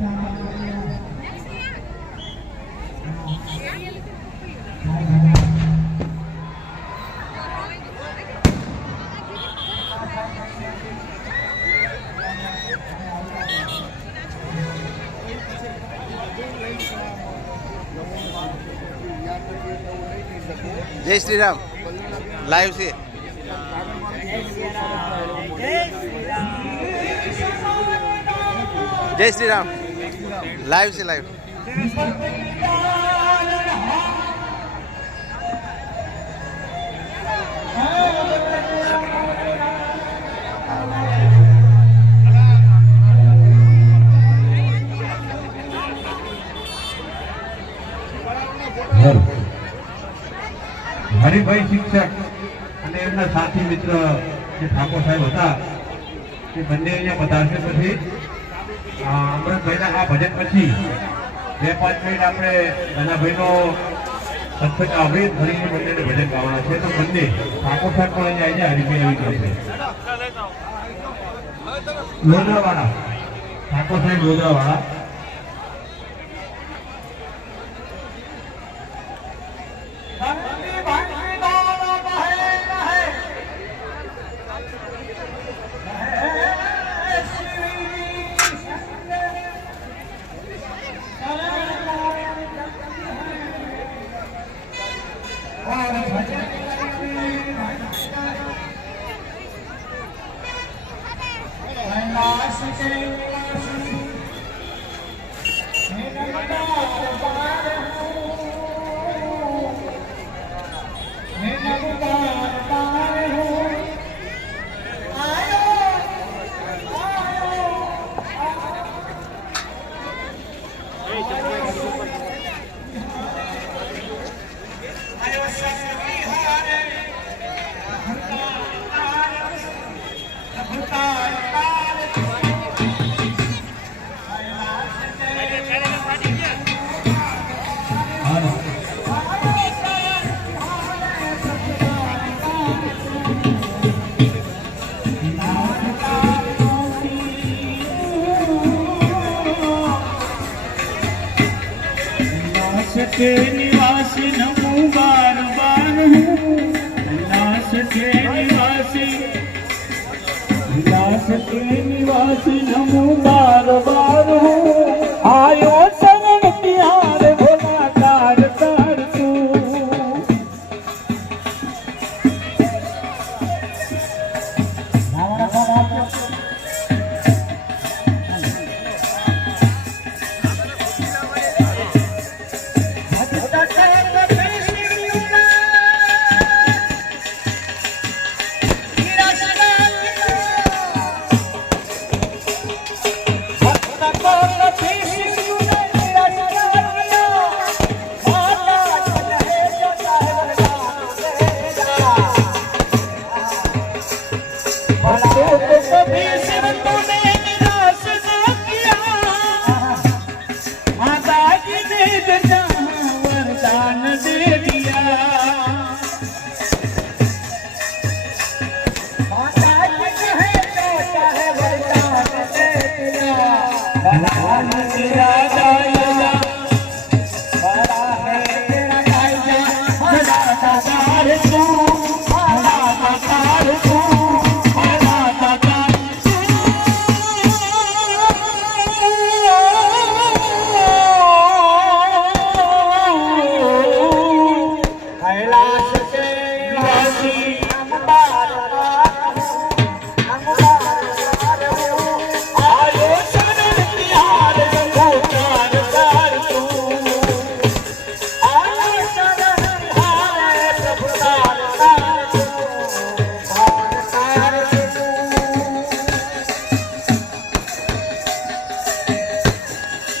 जय श्री राम लाइव से जय श्री राम लाइव से लाइव હરિભાઈ શિક્ષક અને એમના સાથી મિત્ર જે ઠાકોર સાહેબ હતા તે બંને અહીંયા પધારશે. પછી અમૃતભાઈના આ ભજન પછી 2-5 મિનિટ આપણે નાનાભાઈનો સત્સંગ આપણે ફરીને બંનેને ભજન ગાવાના છે. તો બંને ઠાકોર સાહેબ પણ અહીંયા હરિભાઈ આવી ગયા છે. લોધરાવાળા ઠાકોર સાહેબ લોધરાવાળા के निवासी नमो बार बार हूँ उल्लास के निवासी नमो बार बार हूँ आयो शरण तिहार भोला तार तार तू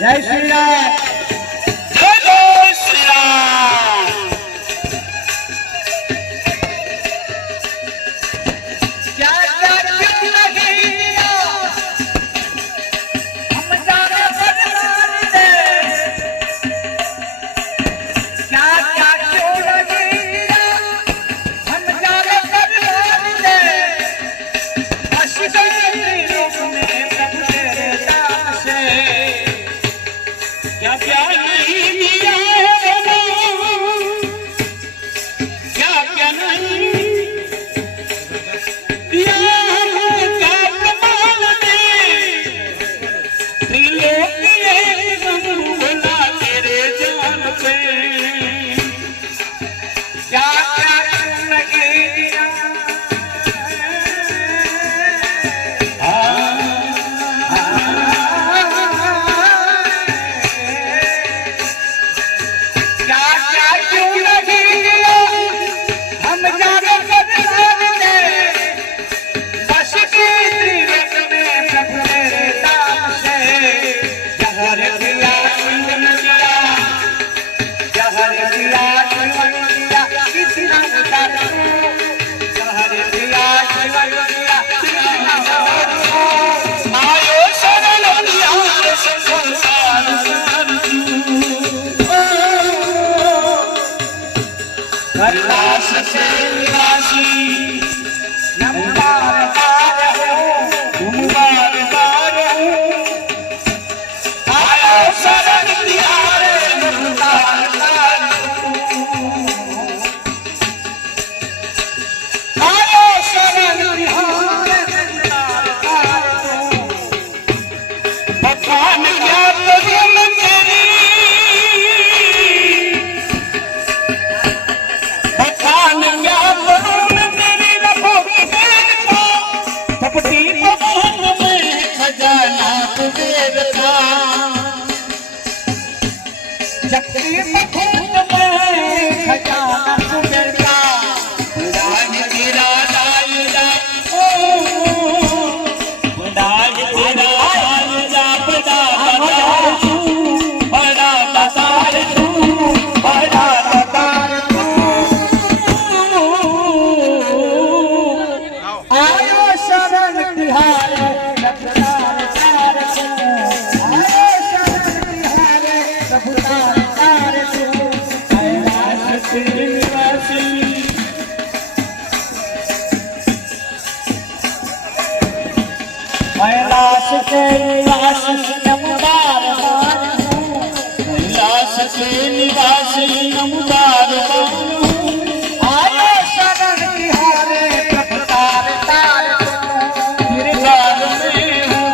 जय श्री राम जय श्री राम क्या क्या क्यों लगी हम जाने बदनाम दे क्या क्या क्यों लगी हम जाने बदनाम दे अशिकायत रूप में प्रभु तेरे दान से कैलाश से निवासी नम बार बार तुम बार बार आयो शरण तिहारे नम बार बार आयो शरण तिहारे नम बार बार भगवान ज्ञान दिल तेरी भगवान ज्ञान तेरी रखोगी देखा कपटी पवन में खजाना कुबेर का चक्री पखुंड में खजाना कुबेर का राज तेरा लायला ओ राज तेरा लायला बड़ा बदार तू बड़ा बदार तू बड़ा बदार तू आयो शरण तिहारे रघुनाथ तार तू आयो शरण तिहारे रघुनाथ तार तू कैलाश से निवासी कैलाश से निवासी नम बार बार कैलाश से निवासी नम बार बार आयो शरण तिहारे प्रभुतार तार गिरगार में हूँ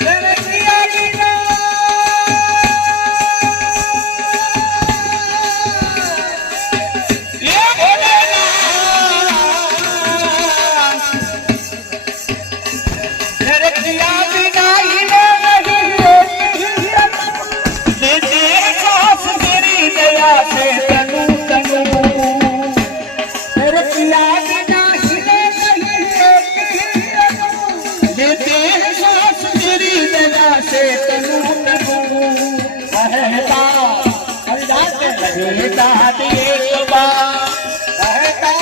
तेरे किया बिना ये भोलेनाथ तेरे किया बिना ही नहीं देते सांस तेरी दया से तनु तनु तेरे किया बिना ही नहीं देते सांस तेरी दया से तनु तनु कहता हरिदास कहता एक बार कहता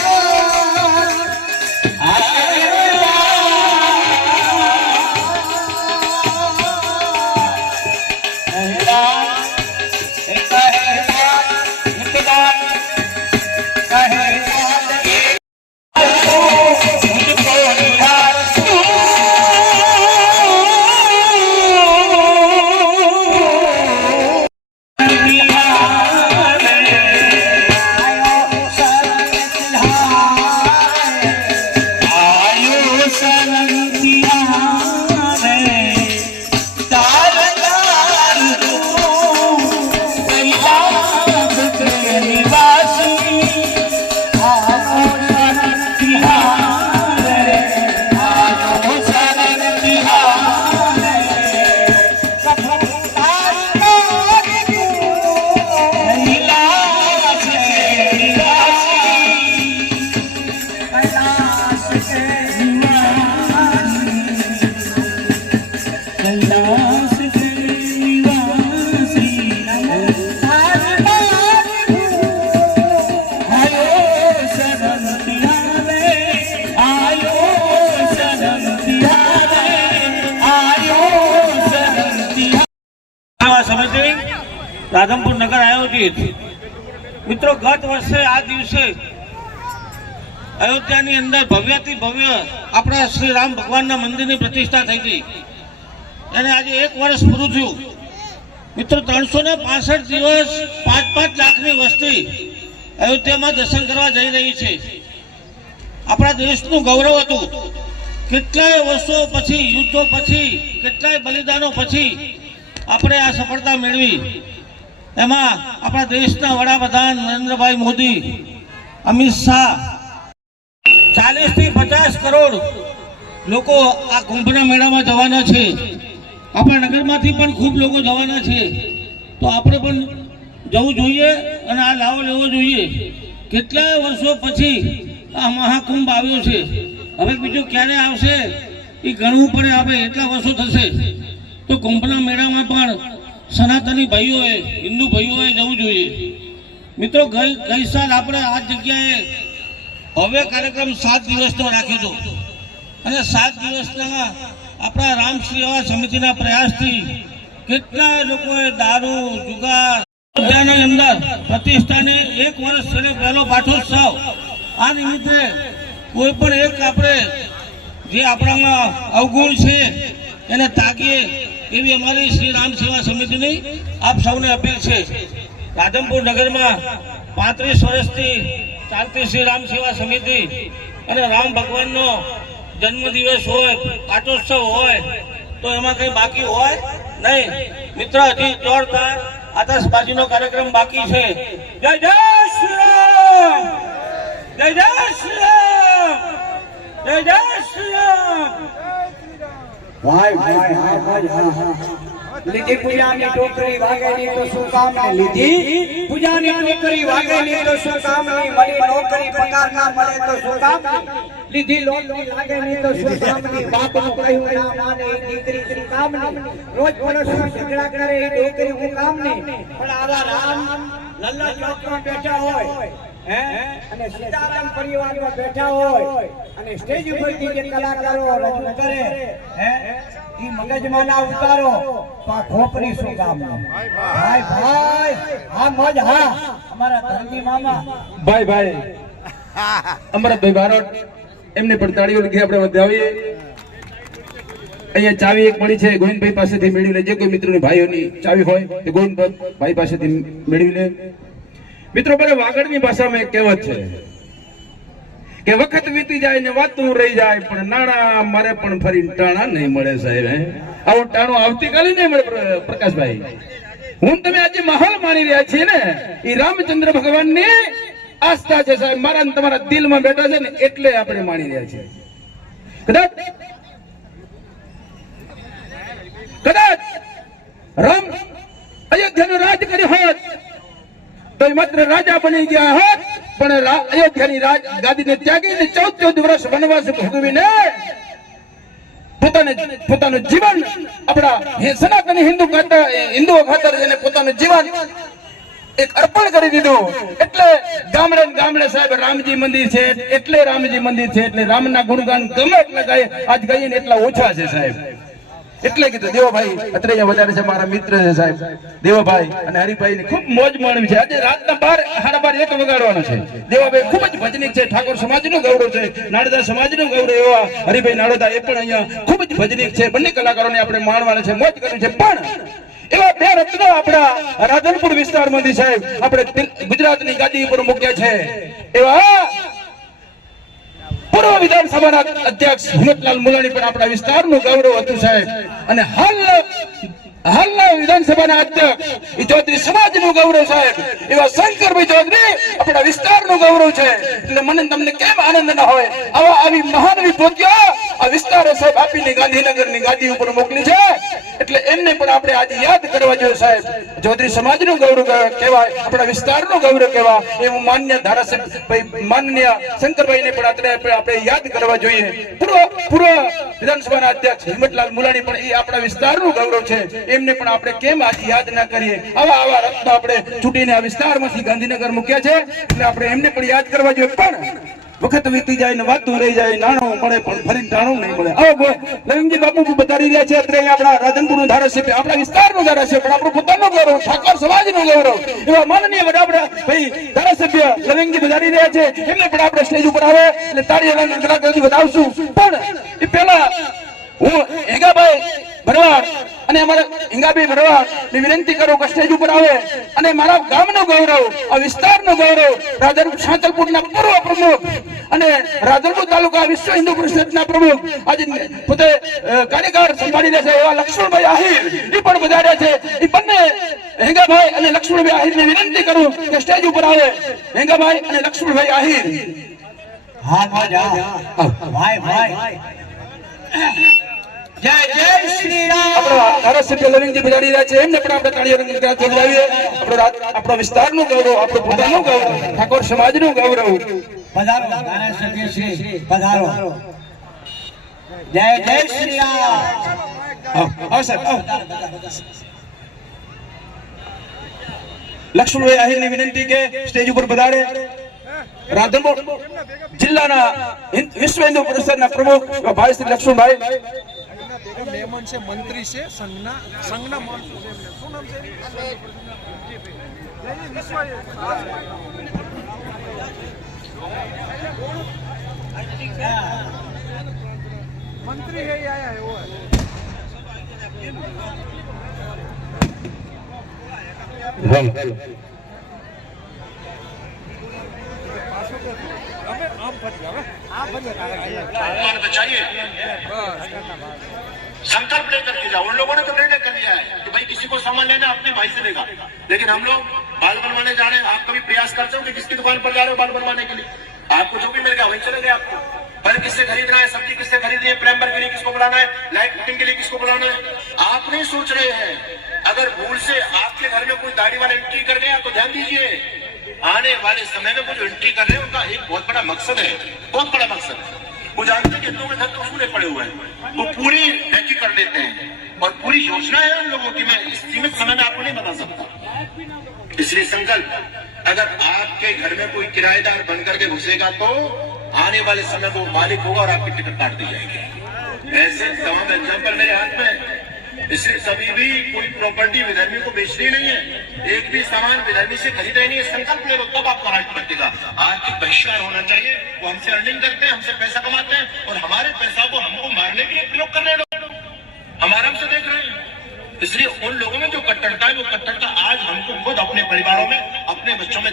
રાધનપુર નગર આયોજિત મિત્રો ગત વર્ષે આ દિવસે અયોધ્યાની અંદર ભવ્યથી ભવ્ય આપણા શ્રી રામ ભગવાનના મંદિરની પ્રતિષ્ઠા થઈ હતી અને આજે 1 વર્ષ પૂરું થયું મિત્રો 365 દિવસ 5-5 લાખની વસ્તી અયોધ્યામાં દર્શન કરવા જઈ રહી છે આપણા દેશનું ગૌરવ હતું કેટલાય વર્ષો પછી યુદ્ધો પછી કેટલાય બલિદાનો પછી આપણે આ સફળતા મેળવી એમાં આપણા દેશના વડાપ્રધાન નરેન્દ્રભાઈ મોદી અમિત શાહ 40 થી 50 કરોડ લોકો આ કુંભના મેળામાં જવાના છે આપણા નગરમાંથી પણ ખૂબ લોકો જવાના છે તો આપણે પણ જવું જોઈએ અને આ લાવો લેવો જોઈએ કેટલાય વર્ષો પછી આ મહાકુંભ આવ્યો છે હવે બીજું ક્યારે આવશે એ ગણવું પડે આપણે એટલા વર્ષો થશે તો કુંભના મેળામાં પણ સનાતની ભાઈઓએ હિન્દુ ભાઈઓએ જવું જોઈએ મિત્રો ગઈ સાલ આપણે આ જગ્યાએ ભવ્ય કાર્યક્રમ 7 દિવસનો રાખ્યો હતો અને 7 દિવસના આપણા રામશ્રી સેવા સમિતિના પ્રયાસથી કેટલા લોકોએ દારૂ જુગાર અભિયાનની અંદર પ્રતિષ્ઠાને 1 વર્ષ પહેલો પાઠોત્સવ આ નિમિત્તે કોઈ પણ એક આપણે જે આપણામાં અવગુણ છે એને તાકીએ એવી અમારી શ્રી રામ સેવા સમિતિની આપ સૌને અપીલ છે. રાધનપુર નગરમાં 35 વર્ષથી ચાલતી શ્રી રામ સેવા સમિતિ અને રામ ભગવાનનો જન્મદિવસ હોય પાટોત્સવ હોય તો એમાં કંઈ બાકી હોય નહીં. મિત્ર, હજી જોરદાર આતશબાજીનો કાર્યક્રમ બાકી છે. જય જય શ્રી રામ, જય જય શ્રી રામ, જય જય શ્રી રામ. લીધી પૂજાની ટોકરી વાગેલી તો શું કામ ને લીધી પૂજાની ટોકરી વાગેલી તો શું કામ ની મળી નોકરી પગાર ના મળે તો શું કામ લીધી લોટરી લાગેલી તો શું કામ ની બાપ નું કહ્યું ના માને દીકરી શું કામ ની રોજ પડોશી ઝઘડા કરે એ દીકરી હું કામ ની પણ આવા રામ લલ્લા ચોકમાં બેઠા હોય અને સીતારામ પરિવારમાં બેઠા હોય અને સ્ટેજ ઉપરથી જે કલાકારો રજૂ કરે ઈ મગજમાં ના ઉતારો તો આ ખોપરી શું કામ ભાઈ ભાઈ હા મોજ હા અમારા ધરતી મામા ભાઈ અમરતભાઈ બારોટ એમને પણ તાળીઓ લખી આપણે વધાવીએ. અહીંયા ચાવી એક મળી છે ગોવિંદભાઈ પાસેથી મેળવી લે. જે કોઈ મિત્રોની ભાઈઓની ચાવી હોય તે ગોવિંદભાઈ પાસેથી મેળવી લે. મિત્રો, બરે વાગડની ભાષામાં એક કહેવત છે કે વખત વીતી જાય ને વાતું રહી જાય પણ નાણા મારે પણ ફરી ટાણા નહીં મળે સાહેબ. આવું ટાણું આવતીકાલે નહીં મળે પ્રકાશભાઈ. હું તમે આજે માહોલ માણી રહ્યા છીએ ને એ રામચંદ્ર ભગવાનની આસ્થા છે સાહેબ. મારા ને તમારા દિલમાં બેઠા છે ને એટલે આપણે માણી રહ્યા છીએ. કદાચ રામ અયોધ્યાનું રાજ કર્યું હોત તો માત્ર રાજા બની ગયા હોત, પણ અયોધ્યાની ગાદીને ત્યાગીને 14 વર્ષ વનવાસ ભોગવીને પોતાનું જીવન આપણા સનાતની હિન્દુઓ ખાતર એને પોતાનું જીવન એક અર્પણ કરી દીધું. એટલે ગામડે ગામડે સાહેબ રામજી મંદિર છે, એટલે રામજી મંદિર છે, એટલે રામના ગુણગાન ગમે એટલે ગાય આજ ગાઈને એટલા ઓછા છે સાહેબ. એટલે કીધું દેવાભાઈ અત્યારે વધારે છે, મારા મિત્ર છે સાહેબ દેવાભાઈ અને હરિભાઈ ની ખૂબ મોજ માણવી છે. આજે રાતના 12:30 1 વગાડવાનો છે. દેવાભાઈ ખૂબ જ ભજનિક છે, ઠાકોર સમાજ નું ગૌરવ છે, નાડદા સમાજ નું ગૌરવ એવા હરિભાઈ નાડોદા એ પણ અહીંયા ખૂબ જ ભજનિક છે. બંને કલાકારોને આપણે માણવાના છે, મોજ કરવી છે. પણ એવા 2 રત્નો આપણા રાધનપુર વિસ્તારમાંથી સાહેબ આપણે ગુજરાતની ગાદી ઉપર મૂક્યા છે. એવા પૂર્વ વિધાનસભાના અધ્યક્ષ હિંમતલાલ મુલાણી પણ આપણા વિસ્તારનું ગૌરવ હતું સાહેબ. અને હાલના વિધાનસભાના અધ્યક્ષ એ ચૌધરી સમાજનું ગૌરવ સાહેબ એવા શંકરભાઈ ચૌધરી આપણા વિસ્તારનું ગૌરવ છે. એટલે મને તમને કેમ આનંદ ન હોય, આવી મહાન વિભૂતિઓ આ વિસ્તારે સાહેબ આપીને ગાંધીનગરની ગાદી ઉપર મોકલી છે. એટલે એમને પણ આપણે આજે યાદ કરવા જોઈએ સાહેબ. ચૌધરી સમાજનું ગૌરવ કહેવાય, આપણા વિસ્તારનું ગૌરવ કહેવાય એવું માન્ય ધારાસભ્ય માનનીય શંકરભાઈને પણ આપણે યાદ કરવા જોઈએ. પૂર્વ વિધાનસભાના અધ્યક્ષ હિંમતલાલ મુલાણી પણ એ આપણા વિસ્તારનું ગૌરવ છે, એમને પણ આપણે કેમ આજે યાદ ના કરીએ. આવા રત્નો આપણે ચૂંટીને આ વિસ્તારમાંથી ગાંધીનગર મૂક્યા છે, એટલે આપણે એમને પણ યાદ કરવા જોઈએ. પણ વખત વીતી જાય ને વાતું રહી જાય, નાણું મળે પણ ફરી ટાણું નહીં મળે. લવિંગજી બાપુ બતાવી રહ્યા છે અત્યારે આપણા રાધનપુરનું ધારાસભ્ય, આપણા વિસ્તારનું ધારાસભ્ય, પણ આપણું પોતાનું ગૌરવ, ઠાકોર સમાજનું ગૌરવ એવા માનનીય આપણા ભાઈ ધારાસભ્ય લવિંગજી બતાવી રહ્યા છે. એમને પણ આપણે સ્ટેજ ઉપર આવે એટલે તાળીઓના કલાકારોથી વધાવશું. પણ એ પહેલા હું હેગાભાઈ ભરવાડ અને અમારા હિંગાભાઈ ભરવાડ ની વિનંતી કરું કે સ્ટેજ ઉપર આવે અને મારા ગામનું ગૌરવ, આ વિસ્તારનું ગૌરવ, રાધનપુર સાંતલપુરના પૂર્વ પ્રમુખ અને રાધનપુર તાલુકા વિશ્વ હિન્દુ પરિષદના પ્રમુખ આજે પોતે કાર્યકાર સંભાળી રહ્યા છે એવા લક્ષ્મણભાઈ આહિર એ પણ વધાર્યા છે. એ બંને હેંગાભાઈ અને લક્ષ્મણભાઈ આહિરને વિનંતી કરું કે સ્ટેજ ઉપર આવે. હેંગાભાઈ અને લક્ષ્મણભાઈ આહિર. હા મોજા ભાઈ ભાઈ જય જય શ્રી રામ. આપણા ધારાસભ્ય લવિંગજી બજાડી રહ્યા છે, એમને પણ આપણે તાળીઓ વધાવીએ. આપણો વિસ્તારનું ગૌરવ, આપણું પોતાનું ગૌરવ, ઠાકોર સમાજનું ગૌરવ. પધારો ધારાસભ્ય શ્રી, પધારો. જય જય શ્રી રામ. લક્ષ્મણભાઈ આહિરની વિનંતી કે સ્ટેજ ઉપર પધારે. રાધનપુર જિલ્લાના વિશ્વ હિન્દુ પરિષદના પ્રમુખ ભાઈ શ્રી લક્ષ્મણભાઈ. મહેમાન છે, મંત્રી છે, સંઘના માણસો છે. એમને શું નામ છે? જયજી વિશ્વાસ. मंत्री है ये आया है वो है. संकल्प लेकर के जाओ. उन लोगों ने तो निर्णय कर लिया है कि भाई किसी को सामान लेना अपने भाई से लेगा, लेकिन हम लोग बाल बनवाने जा रहे हैं. आप कभी प्रयास करते हो कि किसकी दुकान पर जा रहे हो बाल बनवाने के लिए? आपको जो भी मिल गया वहीं चले गए. आपको फल किससे खरीदना है, सब्जी किससे खरीदनी है, प्रेमबर के लिए किसको बुलाना है, लाइट फिटिंग के लिए किसको बुलाना है, आप नहीं सोच रहे हैं. अगर भूल से आपके घर में कोई दाढ़ी वाला एंट्री कर गया तो ध्यान दीजिए, आने वाले समय में कुछ एंट्री कर रहे हैं, उनका एक बहुत बड़ा मकसद है, बहुत बड़ा मकसद है. वो जानते हैं कि लोगों के घर तो फूले पड़े हुए हैं, वो पूरी हैकी कर लेते हैं और पूरी योजना है उन लोगों की. मैं इस सीमित समय में आपको नहीं बता सकता. इसलिए संकल्प, अगर आपके घर में कोई किराएदार बन करके घुसेगा तो आने वाले समय वो मालिक होगा और आपकी टिकट काट दी जाएगी. ऐसे तमाम एग्जाम्पल मेरे हाथ में. इसलिए सभी भी कोई प्रॉपर्टी विधर्मी को बेचनी नहीं है, एक भी सामान विधर्मी से खरीदा नहीं है. संकल्प ले लो तब आपका राज पलटेगा. आर्थिक बहिष्कार होना चाहिए. वो हमसे अर्निंग करते हैं, हमसे पैसा कमाते हैं और हमारे पैसा को हमको मारने के लिए प्रयोग करने दो. हम आराम से देख रहे हैं. इसलिए उन लोगों में जो कट्टरता है, वो कट्टरता आज हमको खुद अपने परिवारों में, अपने बच्चों में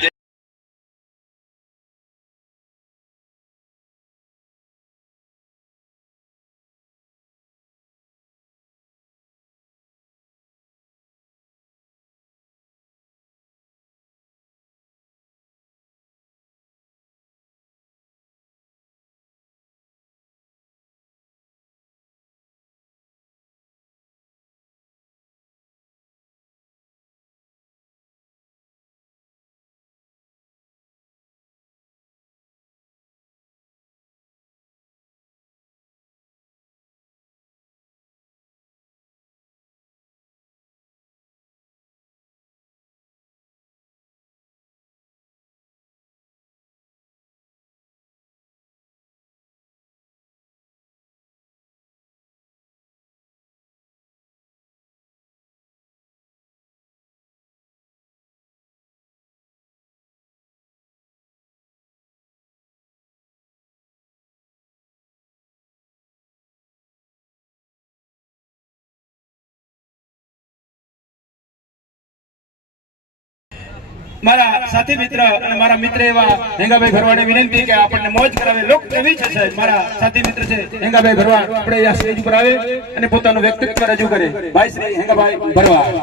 મારા સાથી મિત્ર અને મારા મિત્ર એવા હેંગાભાઈ ભરવાડને વિનંતી કે આપણને મોજ કરાવે. લોક એવી છે સાહેબ, મારા સાથી મિત્ર છે હેંગાભાઈ ભરવાડ, આપણે આ સ્ટેજ ઉપર આવે અને પોતાનું વ્યક્તિત્વ રજૂ કરે. ભાઈ શ્રી હેંગાભાઈ ભરવાડ.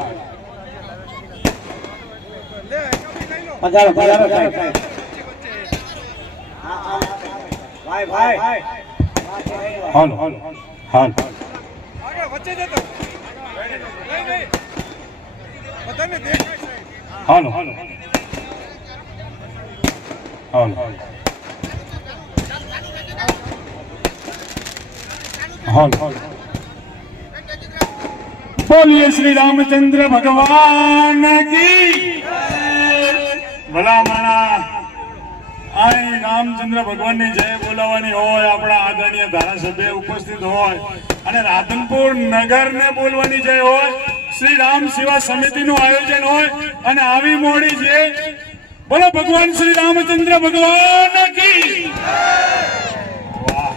પધારો પધારો સાહેબ. ભાઈ ભાઈ હાલો હાલો હાલ આગળ વચ્ચે જતો નહીં બધાને દેખાય છે. હાલો હાલો હાલો હાલો. બોલીએ શ્રી રામચંદ્ર ભગવાન કી ભલામણા. આ રામચંદ્ર ભગવાનની જય બોલાવવાની હોય, આપણા આદરણીય ધારાસભ્ય ઉપસ્થિત હોય અને રાધનપુર નગરને બોલવાની જય હોય, શ્રી રામ સેવા સમિતિનું આયોજન હોય અને આવી મોડી છે. બોલો ભગવાન શ્રી રામચંદ્ર ભગવાન કી વાહ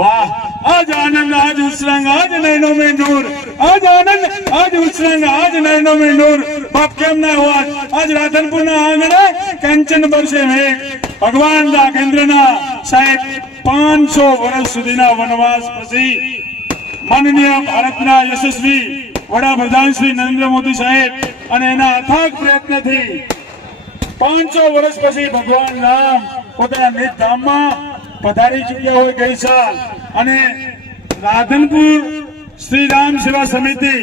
વાહ. आज आनंद, आज उत्संग, आज नैनों में नूर, आज आनंद, आज उत्संग, आज नैनों में नूर. बाप केम ना हुआ आज राधनपुर ना आंगणे कंचन बरसे मेघ. भगवान राघेंद्रना साहेब 500 વર્ષ સુધીના વનવાસ પછી માનનીય ભારતના યશસ્વી વડાપ્રધાન શ્રી નરેન્દ્ર મોદી સાહેબ અને એના અથાગ પ્રયત્નથી 500 વર્ષ પછી ભગવાન રામ પોતાના નિજ ધામમાં પધારી ચૂક્યા હોય ગઈ સાલ. અને રાધનપુર શ્રી રામ સેવા સમિતિ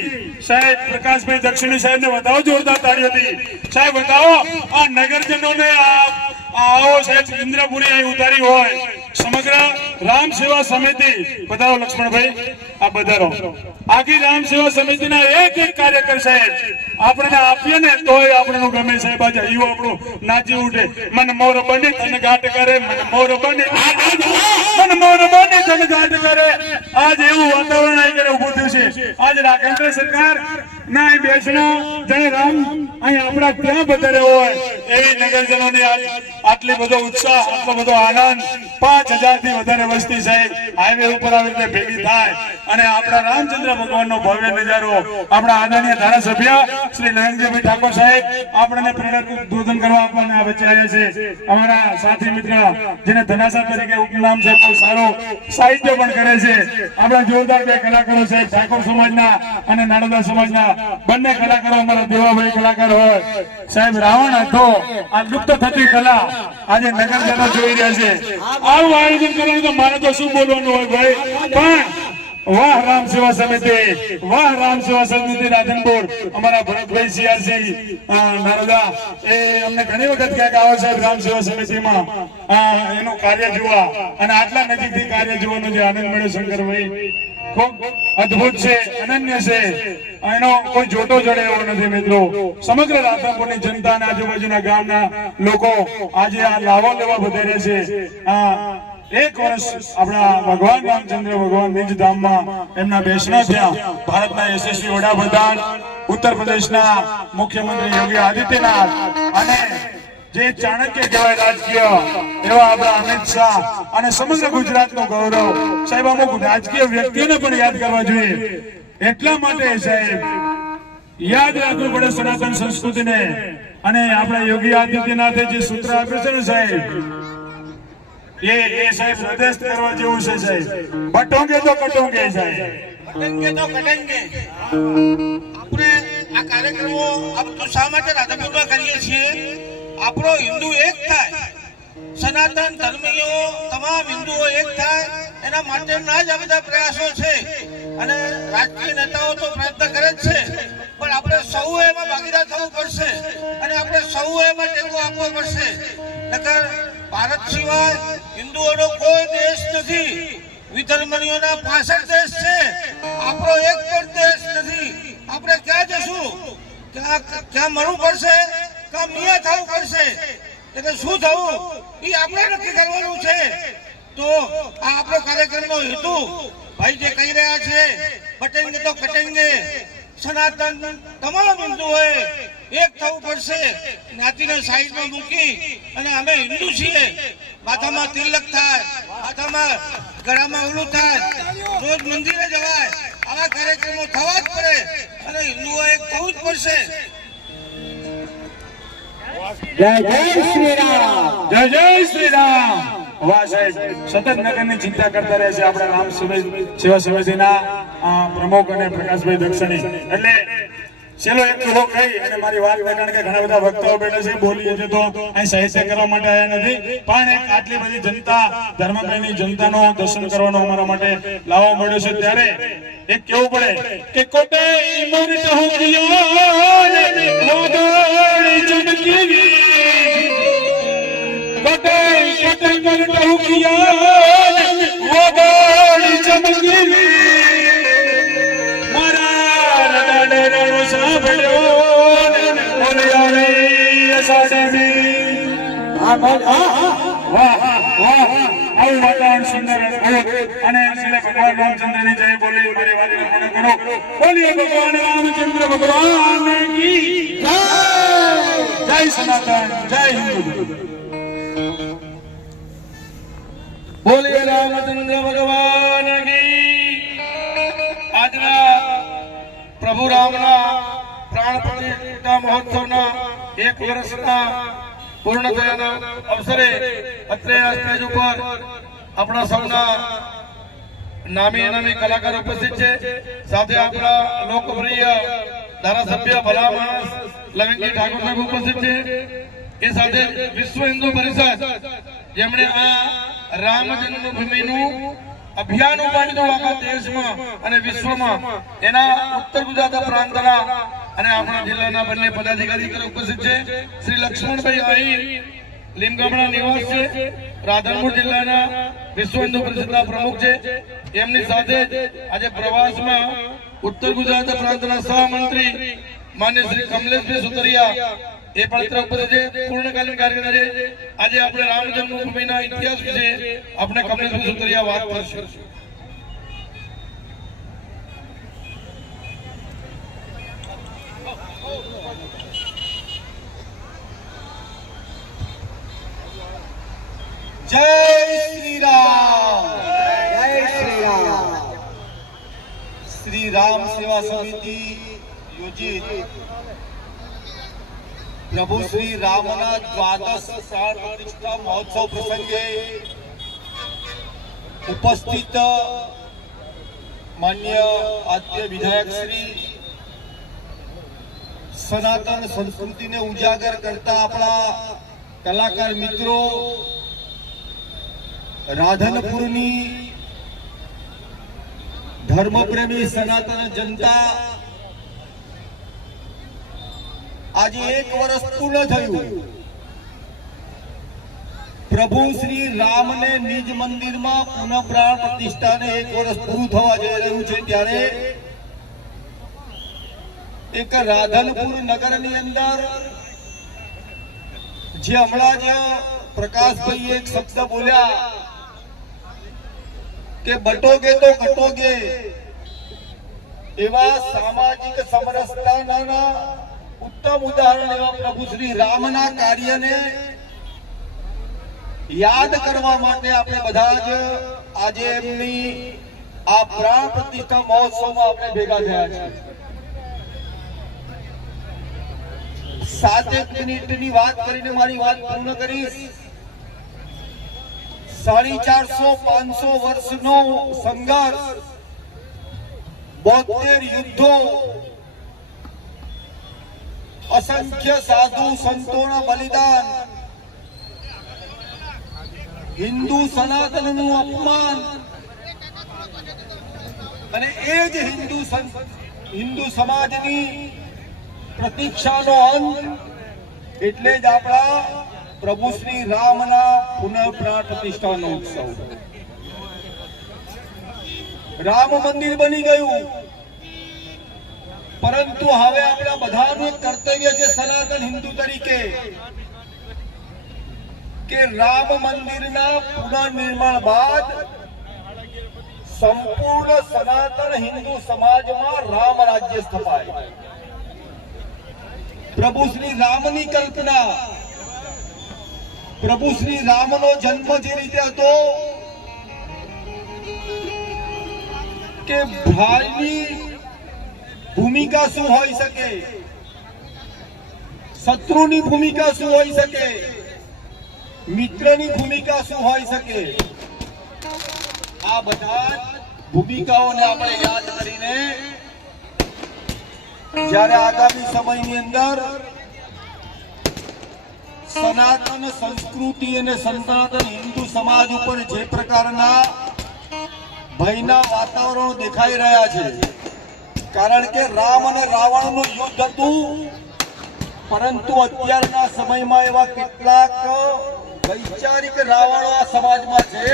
સાહેબ પ્રકાશભાઈ દક્ષિણી સાહેબ ને બતાવો જોરદાર તાળીઓથી. સાહેબ બતાવો આ નગરજનોને આવો સાહેબ ઇન્દ્રપુરી અહીં ઉતારી હોય સમગ્ર રામ સેવા સમિતિ પધારો લક્ષ્મણભાઈ, આ પધારો. આખી રામ સેવા સમિતિના એક એક કાર્યકર સાહેબ આપણને આપીએ ને તોય આપણને ગમે સાહેબ. આજે હૈયું આપણું નાચી ઉઠે, મન મોર બની તન ઘાટ કરે, મન મોર બની મન મોર બની તન ઘાટ કરે. આજ એવું વાતાવરણ અહીં કરે ઉભું થયું છે. આજ કેન્દ્ર સરકાર ના અહીં બેસણો જાણે રામ અહીં આપણા ક્યાં વધારે હોય એવી નગરજનોની આટલી બધો ઉત્સાહ, આટલો બધો આનંદ. 5000 થી વધારે વસ્તી સાહેબ હાઈવે ઉપર આવી રીતે ભેગી થાય અને આપણા રામચંદ્ર ભગવાનનો ભવ્ય નજારો આપણા આદરણીય ધારાસભ્ય શ્રી નરેન્દ્રભાઈ ઠાકોર સાહેબ આપણને પ્રેરક ઉદ્બોધન કરવા આપણને આ વચ્ચે આવ્યા છે. અમારા સાથી મિત્ર જેને ધનાસા તરીકે ઉપનામ છે, બહુ સારું સાહિત્ય પણ કરે છે. આપણા જોરદાર બે કલાકારો સાહેબ, ઠાકોર સમાજના અને નાણાદાર સમાજના બંને કલાકારો અમારા દેવાભાઈ કલાકાર હોય સાહેબ. રાવણ હતો આ લુપ્ત થતી કલા આજે નગરજનો જોઈ રહ્યા છે. આવું આયોજન કરવાનું તો મારે તો શું બોલવાનું હોય ભાઈ, પણ વાહ રામ સેવા સમિતિ, વાહ રામ સેવા સમિતિ રાધનપુર. અમારા ભરતભાઈ સીઆરસી નારદા એ અમને ઘણી વખત ક્યાંક આવે સાહેબ રામ સેવા સમિતિમાં એનું કાર્ય જોવા અને આટલા નજીકથી કાર્ય જોવાનો જે આનંદ મળ્યો શંકરભાઈ ખૂબ અદ્ભુત છે, અનન્ય છે. એનો કોઈ જોટો જડે એવો નથી મિત્રો. સમગ્ર રાધનપુરની જનતા અને આજુબાજુના ગામના લોકો આજે આ લાવો લેવા વધારે છે. એક વર્ષ આપણા ભગવાન રામચંદ્ર ભગવાન નિજ ધામમાં એમના બેસણા થયા. ભારતના યશસ્વી વડાપ્રધાન, ઉત્તર પ્રદેશના મુખ્યમંત્રી યોગી આદિત્યનાથ અને જે ચાણક્ય કહેવાય રાજકીય એવા આપણા અમિત શાહ અને સમગ્ર ગુજરાતનું ગૌરવ સાહેબ. અમુક રાજકીય વ્યક્તિઓને પણ યાદ કરવા જોઈએ. એટલા માટે સાહેબ યાદ રાખવું પડે સનાતન સંસ્કૃતિને. અને આપણા યોગી આદિત્યનાથે જે સૂત્ર આપ્યું છે ને સાહેબ, એ સાહેબ હૃદયસ્થ કરવા જેવું છે સાહેબ. બટોંગે તો કટોંગે સાહેબ, કટેંગે તો કટેંગે. આપણે આ કાર્યક્રમો આ બધું શા માટે રાધનપુરમાં કરીએ છીએ? આપણો હિન્દુ એક થાય, સનાતન ધર્મીઓ તમામ હિન્દુઓ એક થાય એના માટેના જ આ બધા પ્રયાસો છે. અને રાજકીય નેતાઓ તો પ્રયત્ન કરે જ છે, પણ આપણે સૌ એમાં ભાગીદાર થવું પડશે અને આપણે સૌ એમાં ટેકો આપવો પડશે. નકર ભારત સિવાય હિન્દુઓનો કોઈ દેશ નથી. વિધર્મીઓના 65 દેશ છે, આપણો એક પણ દેશ નથી. આપણે ક્યાં જશું? ક્યાં મરવું પડશે? ક્યાં મિયા થવું પડશે? એટલે શું થવું એ આપણે નક્કી કરવાનું છે. તો આ આપણો કાર્યક્રમનો હેતુ ભાઈ જે કહી રહ્યા છે, બટેંગે તો કટેંગે. સનાતન તમામ હિન્દુઓએ એક થવું પડશે. જ્ઞાતિને સાઈડમાં મૂકી અને અમે હિન્દુ છીએ. માથામાં તિલક થાય, માથામાં ગળામાં ઓલું થાય, રોજ મંદિરે જવાય. આવા કાર્યક્રમો થવા જ પડે અને હિન્દુઓ એક થવું જ પડશે. જય જય શ્રી રામ, જય જય શ્રી રામ. વાહ સાહેબ, સતત નગરની ચિંતા કરતા રહે છે આપણા રામ સેવા સમિતિના પ્રમુખ અને પ્રકાશભાઈ દક્ષણી. એટલે છેલ્લો એક દુહો કહી અને મારી વાત કારણ કે ઘણા બધા વક્તાઓ બેઠા છે, બોલીએ છે તો અહીં સાહિત્ય કરવા માટે આવ્યા નથી, પણ એક આટલી બધી જનતા, ધર્મપ્રેમી જનતાનો દર્શન કરવાનો અમારા માટે લાવો મળ્યો છે. ત્યારે એક કેવું પડે કે કોટે ઇમરત હો કિયો ને વાદળી ચમકી, કોટે ઇમરત હો કિયો ને વાદળી ચમકી. આવું વાતાવરણ સુંદર અને શ્રી ભગવાન રામચંદ્રની જય બોલી મારી વાતને પૂર્ણ કરો. બોલીએ ભગવાન રામચંદ્ર ભગવાન કી જય. જય સનાતન, જય હિન્દુ. બોલીએ રામચંદ્ર ભગવાન કી. આજના પ્રભુ રામના પ્રાણ પ્રતિષ્ઠા મહોત્સવના 1 વર્ષના પૂર્ણ થયાના અવસરે અત્રે આ સ્ટેજ ઉપર આપણા સૌના નામી અનામી કલાકાર ઉપસ્થિત છે. સાથે આપણા લોકપ્રિય ધારાસભ્ય ભલા માણસ લવિંગજી ઠાકોર સાહેબ ઉપસ્થિત છે. એ સાથે વિશ્વ હિન્દુ પરિષદ જેમણે આ રામ જન્મભૂમિનું અભિયાન ઉપાડ્યું આખા દેશમાં અને વિશ્વમાં, એના ઉત્તર ગુજરાત પ્રાંતના અને આપણા જિલ્લાના બંને પદાધિકારી ઉપસ્થિત છે. શ્રી લક્ષ્મણભાઈ અહીં લીમગામડા નિવાસ છે, રાધનપુર જિલ્લાના વિશ્વ હિન્દુ પરિષદના પ્રમુખ છે. એમની સાથે જ આજે પ્રવાસમાં ઉત્તર ગુજરાત પ્રાંતના સહમંત્રી માન્ય શ્રી કમલેશભાઈ સુતરિયા એ પણ અત્રે ઉપસ્થિત છે. પૂર્ણકાલીન કાર્યકર છે. આજે આપણે રામ જન્મભૂમિના ઇતિહાસ વિશે આપણે કમલેશભાઈ સુતરિયા વાત કરશે. જય શ્રી રામ. જય શ્રી રામ. શ્રી રામ સેવા સમિતિ યોજિત પ્રભુ શ્રી રામના દ્વાદશ પ્રાણ પ્રતિષ્ઠા મહોત્સવ પ્રસંગે ઉપસ્થિત માન્ય આદ્ય વિધાયક શ્રી સનાતન સંસ્કૃતિને ઉજાગર કરતા આપણા કલાકાર મિત્રો, રાધનપુરની ધર્મપ્રેમી સનાતન જનતા, આજે 1 વર્ષ પૂર્ણ થયું પ્રભુ શ્રી રામને નિજ મંદિરમાં પુનઃ પ્રાણ પ્રતિષ્ઠાને 1 વર્ષ પૂરું થવા જઈ રહ્યું છે. ત્યારે એક રાધનપુર નગરની અંદર જે હમણાં જ પ્રકાશભાઈ એક શબ્દ બોલ્યા કે બટોગે તો ઘટોગે, એવા સામાજિક સમરસતાના ઉત્તમ ઉદાહરણ એવા પ્રભુ શ્રી રામના કાર્યને યાદ કરવા માટે આપણે બધા જ આજે એમની આ પ્રાણ પ્રતિષ્ઠા મહોત્સવમાં આપણે ભેગા થયા છીએ. 7 મિનિટની વાત કરીને મારી વાત પૂર્ણ કરીશ. 450-500 વર્ષનો સંઘર્ષ, 72 યુદ્ધો, અસંખ્ય સાધુ સંતોના બલિદાન, હિન્દુ સનાતનનું અપમાન અને એ જ હિન્દુ સમાજની પ્રતીક્ષાનો અંત, એટલે જ આપણા પ્રભુ શ્રી રામના પુનઃ પ્રાણ પ્રતિષ્ઠાનો ઉત્સવ. રામ મંદિર બની ગયું, પરંતુ હવે આપણા બધાનું કર્તવ્ય છે સનાતન હિન્દુ તરીકે કે રામ મંદિરના પુનઃનિર્માણ બાદ સંપૂર્ણ સનાતન હિન્દુ સમાજમાં રામ રાજ્ય સ્થપાય. પ્રભુ શ્રી રામની કલ્પના, પ્રભુ શ્રી રામનો જન્મ જે રીતે હતો કે ભાઈની ભૂમિકા શું હોઈ શકે, શત્રુની ભૂમિકા શું હોઈ શકે, મિત્રની ભૂમિકા શું હોઈ શકે, આ બધા ભૂમિકાઓને આપણે યાદ કરીને જ્યારે આગામી સમયની અંદર સનાતન સંસ્કૃતિ અને સનાતન હિન્દુ સમાજ ઉપર જે પ્રકારના ભયના વાતાવરણો દેખાઈ રહ્યા છે, કારણ કે રામ અને રાવણનું યુદ્ધ હતું, પરંતુ અત્યારના સમયમાં એવા કેટલાક વૈચારિક રાવણો આ સમાજમાં છે,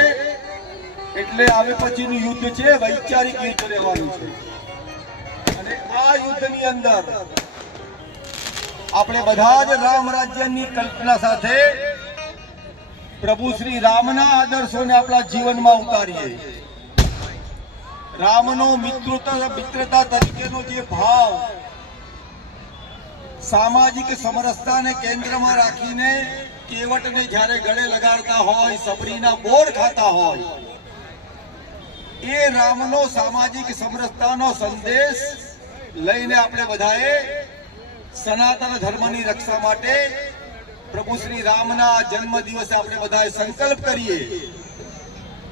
એટલે હવે પછીનું યુદ્ધ છે વૈચારિક યુદ્ધ રહેવાનું છે. અને આ યુદ્ધની અંદર આપણે બધા જ રામ રાજ્યની કલ્પના સાથે પ્રભુ શ્રી રામના આદર્શોને આપણા જીવનમાં ઉતારીએ. રામનો મિત્રતા તરીકેનો જે ભાવ, સામાજિક સમરસતાને કેન્દ્રમાં રાખીને કેવટને જ્યારે ગળે લગાડતા હોય, સબરીના બોર ખાતા હોય, એ રામનો સામાજિક સમરસતાનો સંદેશ લઈને આપણે બધાએ સનાતન ધર્મની રક્ષા માટે પ્રભુ શ્રી રામના જન્મ દિવસે આપણે બધાએ સંકલ્પ કરીએ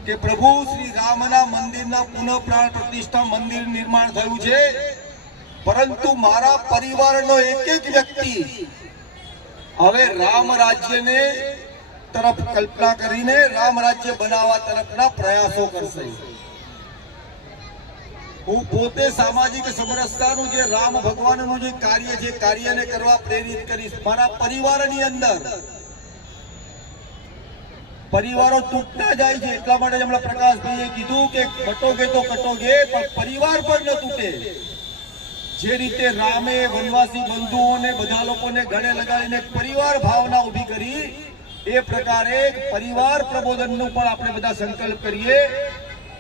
કે પ્રભુ શ્રી રામના મંદિરના પુનઃ પ્રાણ પ્રતિષ્ઠા મંદિર નિર્માણ થયું છે, પરંતુ મારા પરિવારનો એક વ્યક્તિ હવે રામ રાજ્યને તરફ કલ્પના કરીને રામ રાજ્ય બનાવવા તરફના પ્રયાસો કરશે. હું પોતે સામાજિક સમરસતાનું જે રામ ભગવાનનું જે કાર્ય છે, કાર્યને કરવા પ્રેરિત કરીશ. મારા પરિવારની અંદર પરિવારો તૂટતા જાય છે. એટલા માટે જ હમણાં પ્રકાશભાઈએ કીધું કે કટોગે તો કટોગે, પણ પરિવાર પર ન તૂટે. જે રીતે રામે વનવાસી બંધુઓને બધા લોકોને ગળે લગાડીને પરિવાર ભાવના ઊભી કરી, એ પ્રકારે પરિવાર પ્રબોધનનું પણ આપણે બધા સંકલ્પ કરીએ.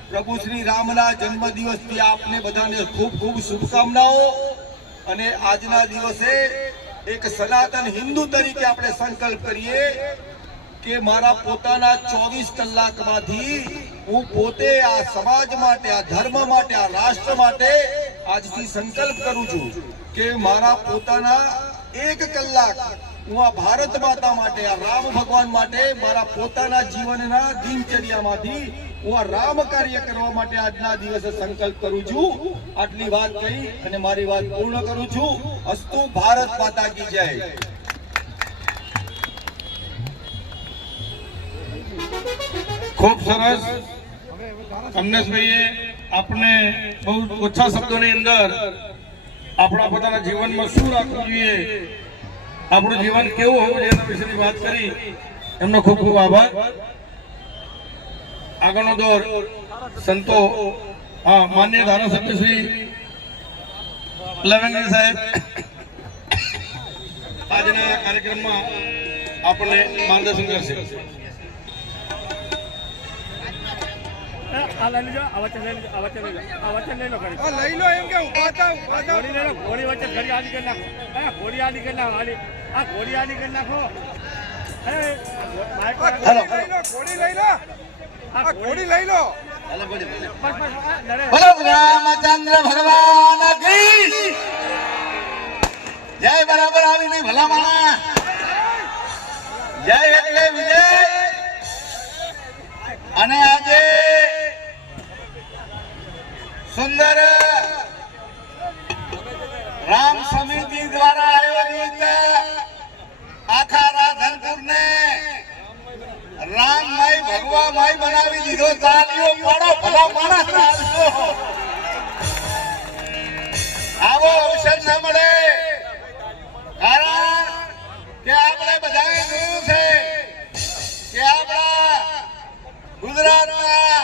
પ્રભુ શ્રી રામના જન્મદિવસથી આપને બધાને ખૂબ ખૂબ શુભકામનાઓ. અને આજના દિવસે એક સનાતન હિન્દુ તરીકે આપણે સંકલ્પ કરીએ કે મારા પોતાના 24 કલાકમાંથી હું પોતે આ સમાજ માટે, આ ધર્મ માટે, આ રાષ્ટ્ર માટે આજથી સંકલ્પ કરું છું કે મારા પોતાના 1 કલાક હું આ ભારત માતા માટે, આ રામ ભગવાન માટે મારા પોતાના જીવનના દિનચર્યામાંથી હું આ રામ કાર્ય કરવા માટે આજના દિવસે સંકલ્પ કરું છું. આટલી વાત કહી અને મારી વાત પૂર્ણ કરું છું. અસ્તુ ભારત માતા કી જય. ખૂબ સરસ. કમલેશભાઈએ આપણે બહુ ઓછા શબ્દોની અંદર આપણા પોતાના જીવનમાં શું રાખવું જોઈએ, આપણું જીવન કેવું હોવું જોઈએ એના વિશેની વાત કરી. એમનો ખૂબ ખૂબ આભાર. આગળનો દોર સંતો, માન્ય ધારાસભ્ય શ્રી લવેંગી સાહેબ આજના કાર્યક્રમમાં આપણને માર્ગદર્શન કરશે. લઈ લો એમ કે ઉભા થાવ, ઘોડી વચ્ચે ઘડી આલી કરી નાખો. ઘોડી આલી કરી નાખો. આ ઘોડી આલી કરી નાખો. ઘોડી લઈ લો. આ ઘોડી લઈ લો. બોલો રામચંદ્ર ભગવાન કી જય. બરાબર આવી નહીં ભલામણા. જય એટલે વિજય. અને આજે સુંદર રામ સમિતિ દ્વારા આયોજિત આખા રાધનપુર ને રામમય ભગવામય બનાવી દીધો. તાલીઓ પાડો ભલા માણસ. આવો અવસર ન મળે, કારણ કે આપણે બધાએ જોયું છે કે આપણા ગુજરાતના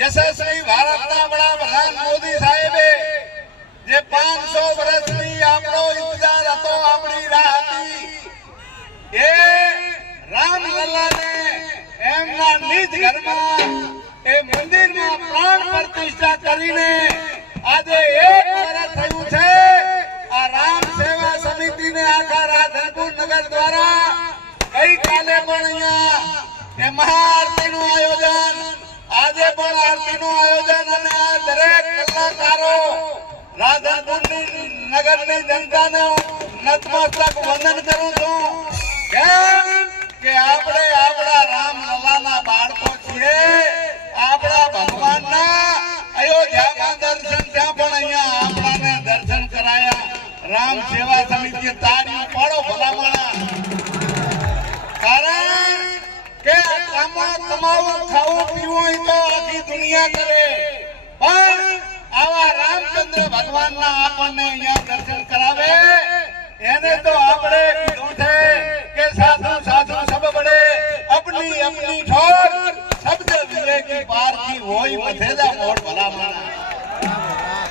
યશસ્વી ભારતના વડાપ્રધાન મોદી સાહેબે જે 500 વર્ષથી આપણો ઇંતજાર હતો, આપણી રાહ હતી, એ રામલલ્લાને એમના નિજ ઘરમાં એ મંદિરમાં પ્રાણ પ્રતિષ્ઠા કરીને આજે 1 વર્ષ થયું છે. આ રામ સેવા સમિતિને આખા રાધનપુર નગર દ્વારા ગઈકાલે પણ અહીંયા એ મહાઆરતીનું આયોજન, આજે પણ આરતીનું આયોજન, અને આ દરેક કલાકારો રાધનપુરની નગરની જનતાને નતમસ્તક વંદન કરું છું. કેમ કે આપણે આપણા રામલલ્લાના બાળકો છીએ, આપણા ભગવાનના અયોધ્યામાં દર્શન, ત્યાં પણ અહીંયા આપણાને દર્શન કરાયા. રામ સેવા સમિતિએ તાળીઓ પાડો ભલામણા. કારણ કે કમાવું, ખાવું, પીવું એ તો આખી દુનિયા કરે, પણ આવા રામચંદ્ર ભગવાનના આપણને અહીંયા દર્શન કરાવે, એને તો આપણે કીધું છે કે સાધુ સાધુ સબ બડે અપની અપની ઠોર શબ્દ વિજય કી પાર કી હોય મથેજા મોડ ભલામણા.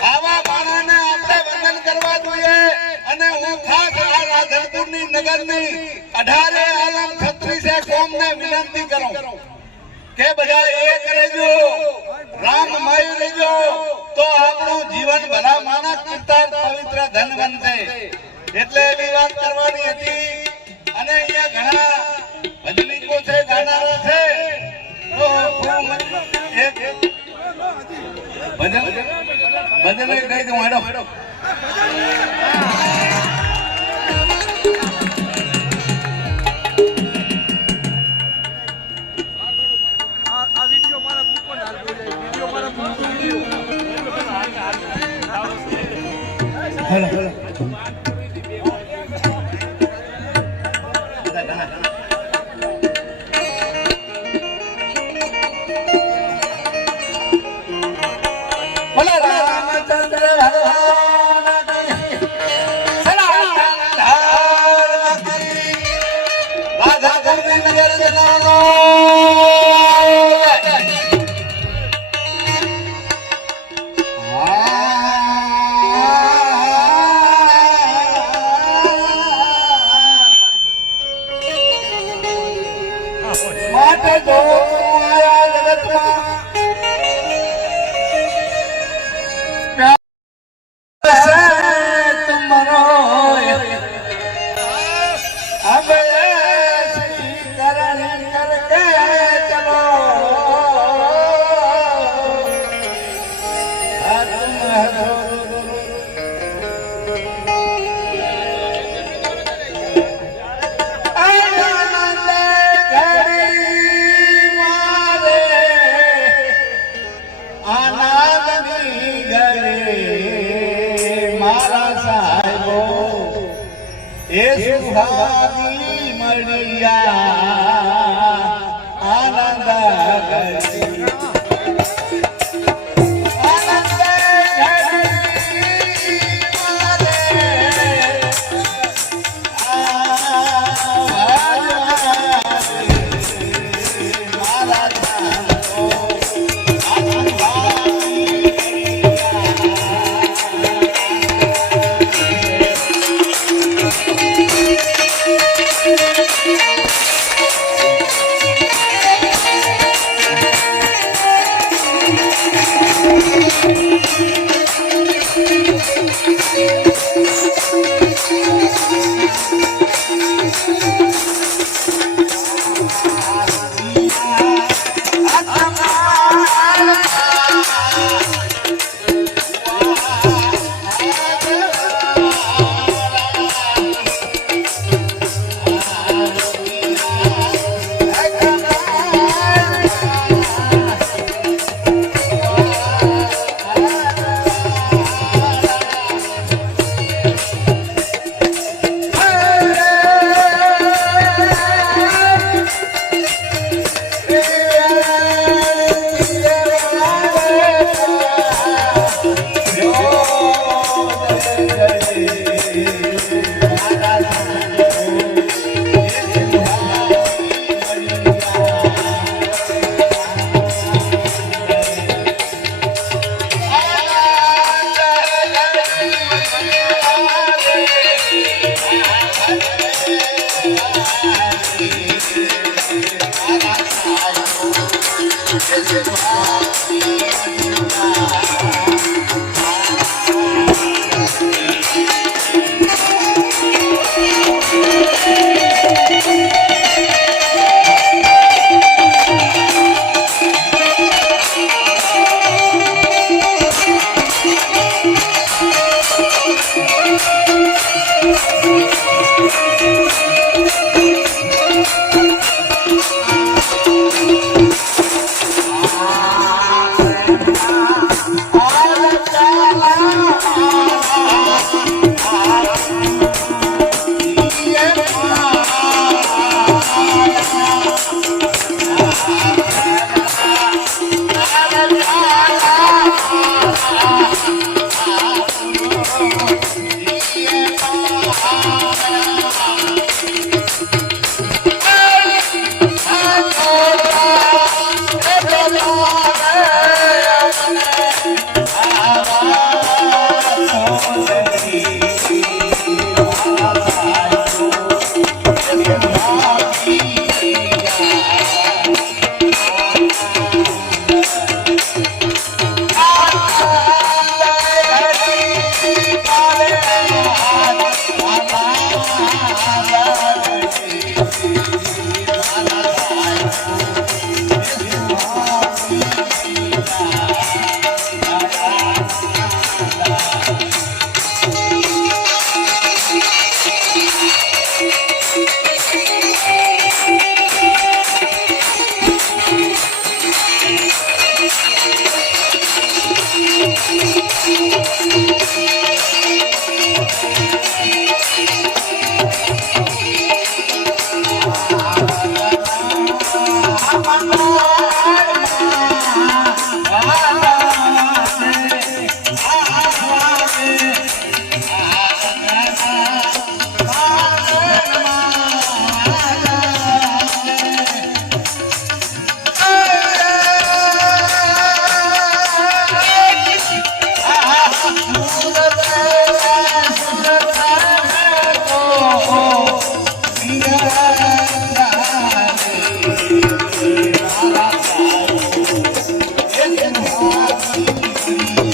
આવા માણસને આપણે વંદન કરવા જોઈએ. અને હું ખાસ આ રાધનપુરની નગરની 18 આલમ 36 કોમને વિનંતી કરું કે બધા એક રહેજો, રામમય રહેજો, તો આપણું જીવન ભલા માણસ કરતા પવિત્ર ધન બનશે. એટલે એવી વાત કરવાની હતી. અને અહીંયા ઘણા ભજનીકો છે, ગાનારા છે, તો એક ભજન કહી દઉં. હેડો આ વિડીયો મારા મૂકો ને, વિડીયો મારા મૂકો. બોલો રામચંદ્ર ભગવાન કી સનાતન ધર્મ કી રાધા નગર જનાનો એ સુહાની મળ્યા આનંદ કરી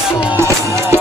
Yeah.